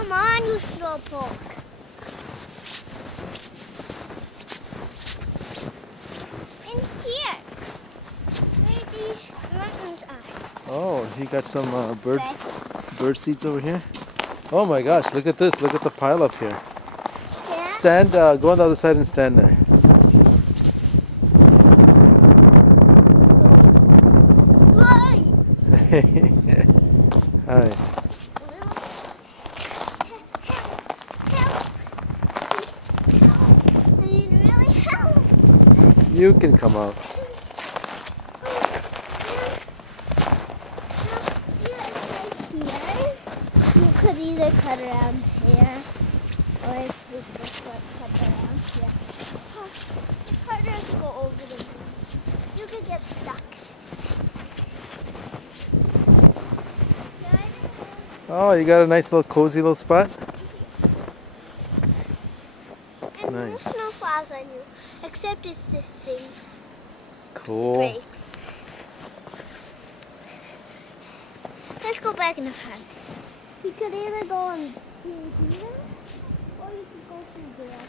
Come on, you slowpoke. In here, where these mountains are. Oh, you got some Red. bird seeds over here. Oh my gosh, look at this. Look at the pile up here. Yeah. Stand, go on the other side and stand there. Why? All right. I need really help. You can come out. You could either cut around here, or if we just cut around here. Partners go over the moon. You could get stuck. Oh, you got a nice little cozy little spot. And no Nice. snow falls on you, except it's this thing Cool. breaks. Let's go back in the pond. You could either go on here, or you could go through there.